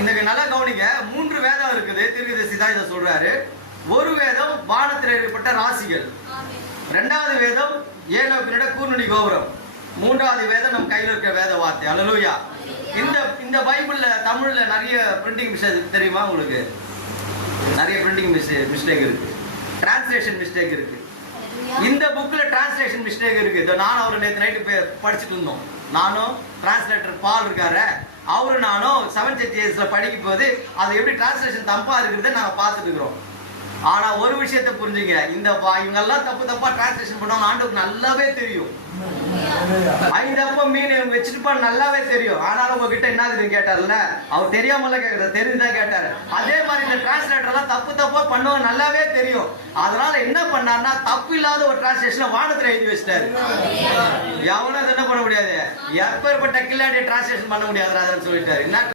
இந்த நல்லா கவனிங்க, 3 வேதம் இருக்குது. தீர்க்கதரிசி தான் இதை சொல்றாரு. ஒரு வேதம் வானத்தில் ஏற்பட்ட ராசிகள், 2வது வேதம் ஏனோக்கினிட கூர்நுனி கோபுரம், 3வது வேதம் நம்ம கையில் இருக்கிற வேத வார்த்தை. அல்லேலூயா. இந்த பைபிள்ல தமிழ்ல நிறைய பிரிண்டிங் மிஸ்டேக் தெரியுமா உங்களுக்கு? நிறைய பிரிண்டிங் மிஸ்டேக் இருக்கு, டிரான்ஸ்லேஷன் மிஸ்டேக் இருக்கு. இந்த புக்ல டிரான்ஸ்லேஷன் மிஸ்டேக் இருக்கு. நான் அவரு நேற்று நைட்டு படிச்சுட்டு இருந்தோம். நானும் டிரான்ஸ்லேட்டர் பால் இருக்காரு, அவரு நானும் 7th இயர்ஸ்ல படிக்கும் போது அது எப்படி டிரான்ஸ்லேஷன் தப்பா இருக்கிறத நாங்க பார்த்துட்டு இருக்கிறோம். ஆனா ஒரு விஷயத்தை புரிஞ்சுங்க, இவங்க எல்லாம் தப்பா டிரான்ஸ்லேஷன் பண்ணுவாங்க. ஆண்டவருக்கு நல்லாவே தெரியும். 5 அப்பம் மீன் வச்சுட்டு நல்லாவே தெரியும். ஆனாலும் உங்ககிட்ட என்ன இருக்குன்னு கேட்டார்ல, அவர் தெரியாமல கேட்கற, தெரிஞ்சுதான் கேட்டாரு. அதே மாதிரி இந்த டிரான்ஸ்லேட்டர் எல்லாம் தப்பா பண்ணுவாங்க, நல்லாவே தெரியும். அதனால என்ன பண்ணாருன்னா, தப்பு இல்லாத ஒரு டிரான்ஸ்லேஷன் வானத்துல எழுதி வச்சிட்டாரு. எவனும் என்ன பண்ண முடியாது, எப்பேற்பட்ட கில்லாடி டிரான்ஸ்லேஷன் பண்ண முடியாது சொல்லிட்டாரு. என்ன